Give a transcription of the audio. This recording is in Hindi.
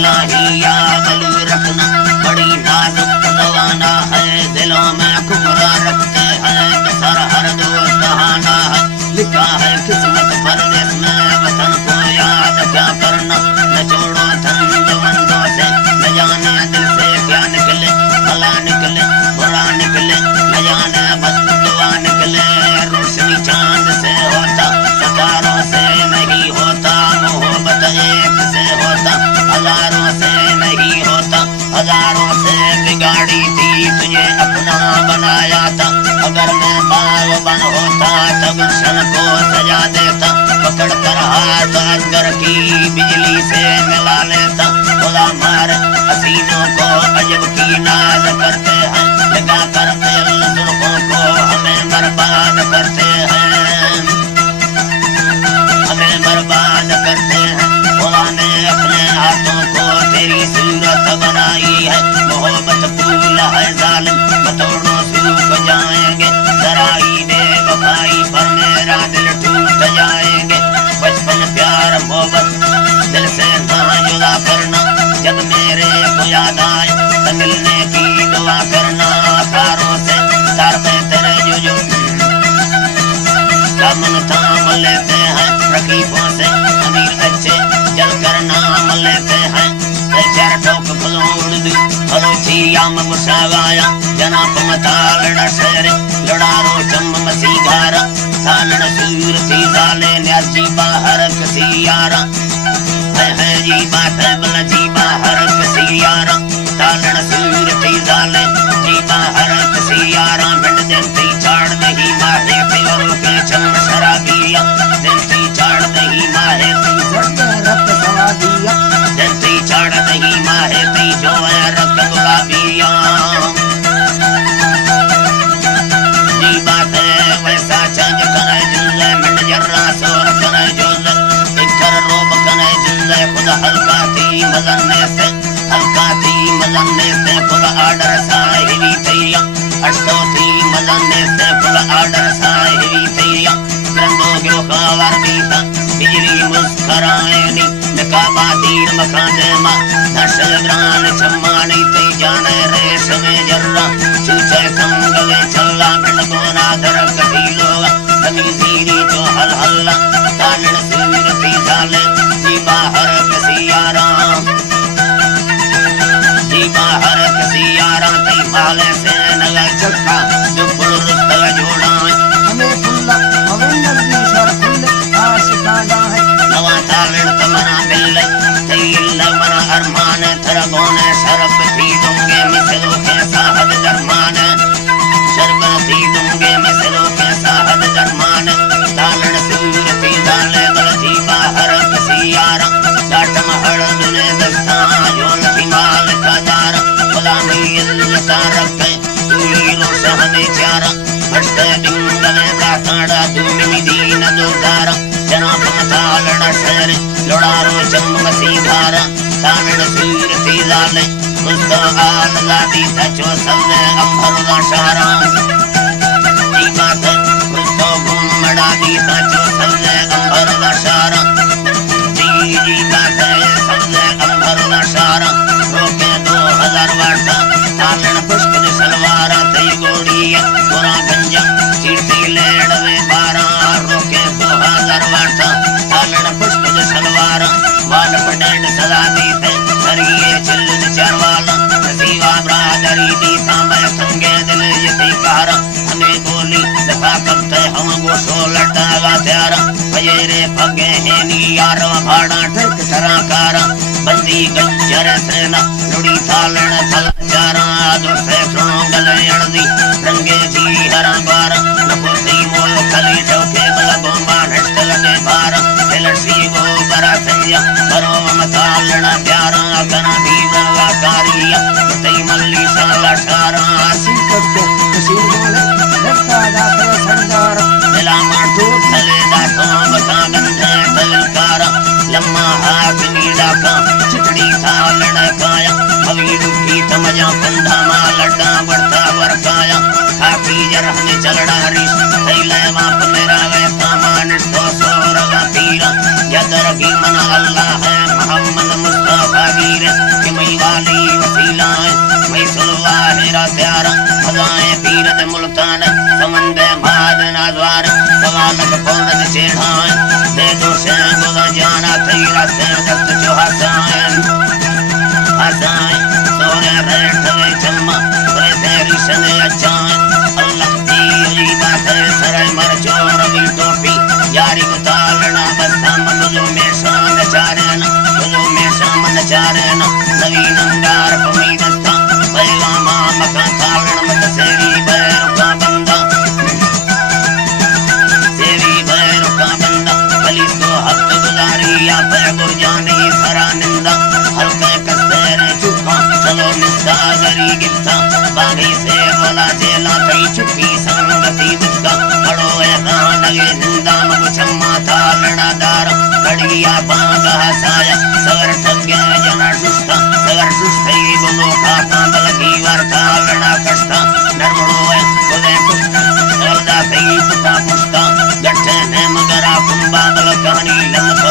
इलाहिया बलू रखना बड़ी नाजुक जवाना है दिलों में कुबरा रखते हैं सर हर दोस्त हाना है लिखा है किस्मत पर जिसमें वतन को याद क्या करना न छोड़ो धन बंदों से न जाने दिल से क्या निकले भला निकले बुरा निकले न जाने बददुआ निकले रोशनी चांद से होता सितारों से नहीं होता मोहब्बत एक से होता हजारों से नहीं होता हजारों से बिगाड़ी थी तुझे अपना बनाया था अगर मैं बागबान होता तो गुलशन को सजा देता पकड़ कर हाथ अजगर की बिजली से मिला लेता खुदा मार हसीनों को अजब की नाज करते हैं लगा कर दिल जुल्फों को हमें बर्बाद करते हैं हमें बर्बाद करते हैं खुदा ने अपने हाथों को तेरी सूरत बनाई है मोहब्बत फूल है जालिम बतौड़ों सूख जाएंगे जराई बेवफाई पर मेरा दिल टूट जाएंगे बचपन प्यार मोहब्बत दिल से ना जुदा करना जब मेरे को याद आए तो मिलने की दुआ करना तारों से तारते तेरे जो दामन थाम लेते हैं रकीबों से अमीर अच्छे जल कर नाम लेते हैं चार ठोक फलोड़ दी फलोची याम मुसावाया जनाब मताल नशरे लड़ारो चम मसीगारा सालन सूर थी जाले न्याजी बाहर कसी यारा है जी बात है बल जी बाहर कसी यारा सालन सूर थी जाले जी बाहर कसी यारा बिंड देती चाड़ नहीं मारे प्योरों के चम शराबिया देती चाड़ नहीं मारे रक्त सवादिया देती चाड़ नहीं मारे ती जो है रक्त गुलाबिया जी बात है वैसा चंज करे जुल्ले मिंड जर्रा सोर करे जुल्ले इकर रोब करे जुल्ले खुद हल्का थी मजन्ने से खुद आर्डर साहिबी तैया अट्टो थी मजन्ने से खुद आर्डर साहिबी तैया रंगों के खबर बीता बिजली मुस्कराएनी नकाबा दीन मकाने मा नशल ग्रान चम्मानी ते जाने रेश में जर्रा चूचे कंगले चल्ला बिंड को नादर कभी लोगा कभी जीरी जो हल हल्ला तालन सूरती जाले जी बाहर कसी यारा जी बाहर कसी यारा ते माले से नला चक्का जो फुल रुस्तग जोड़ा हमें फुल्ला हमें नबी सर फुल्ले आशिकाना है नवा तालन तमना बिल्ले ते इल्ला मना अरमान थरगोने शरब थी दूंगे मिसलों के साहब दरमान शरब थी दूंगे मिसलों के साहब दरमान तालन सूरती जाले बल जी बाहर कसी यारा डाट महल दुने दस्ता जोन की माल का दारा गुलामी इल्लता रखे तू सहने चारा भट्टे डिंगले दाताड़ा दूमिनी दीन दुर्दारा जनाब मतालड़ शहर लड़ारो चम मसीधारा तालड़ सूरती जाले उसका आल लादी सचो सवले अम्भर दाशारा जी बात उसको घुमड़ा दी सचो सवले अम्भर दाशारा जी बात सवले अम्भर दाशारा रोके 2000 वार्ता तालन पुष्प सलवारा तई गोड़िया गोरा गंजा सीटी लेड़ में 12 रोके 2000 वार्ता तालन पुष्प सलवारा वाल पटेंड सदा दी थे सरिये चिल्लुद चरवाला नसीवा ब्रादरी दी सामय संगे दिल यती कारा हमें बोली दफा करते हम गोशो लटावा त्यारा बजेरे पगे है नी यार भाड़ा ठक सराकारा बंदी गंजर सेना लुड़ी थालन थल चारा दुसे गले अड़दी रंगे जी हरा बारा नपुसी मोल खली चौके बल गोमा ढटल के बारा लड़सी वो बरा संया बरो मतालना प्यारा कना दीवा कारिया तई मल्ली साला शारा सिकत कसीर बोले रखा दात सरदार दिला माटू थले दातो बता गंधे तलकारा लम्मा हाथ नीला का चितड़ी था लड़काया अभी दुखी तमजा कंधा मा लड्डा बढ़ता बरकाया खाती जरह में चलड़ा रिश थैले बाप मेरा वैसा मानिस तो सोरगा पीरा यदर की मन अल्लाह है मोहम्मद मुस्तफा की पीर कि मई वाली वसीला मई सुलवा हेरा प्यारा खजाए पीर दे मुल्तान समंदे माद नाजवार सवालक पौनद चेढ़ा दे दो से गुदा जाना तेरा से दस्त जो हसाए हसाए सोने बैठ गए चम्मा सोने तेरी सने अच्छाए अल्लाह दी अली बात है सरे मर चोर भी टोपी यारी को तालना बस्ता मनुजो में शान चारेना मनुजो में शामन चारेना नवीन अंगार पमी दस्ता बैला माम का तालन मत सेवी बैर का बंदा सेवी बैर का बंदा अली तो हक गुजारी या पे गुरजानी सरा निंदा हल्के कस्तेरे चुका चलो निस्ता गरी गिफ्ता बागी से बोला जेला कई चुकी संगति दुक्का खड़ो है रान लगे निंदा मगु चम्मा तालना दार कड़िया बागा हसाया सगर ठगे जना सुस्ता सगर सुस्ती बोलो का कांबल की वार तालना कष्टा नरमड़ो है खुदे पुस्ता सरदा कई पुता पुस्ता गट्ठे ने मगरा कुंबा बल कहानी लम्ब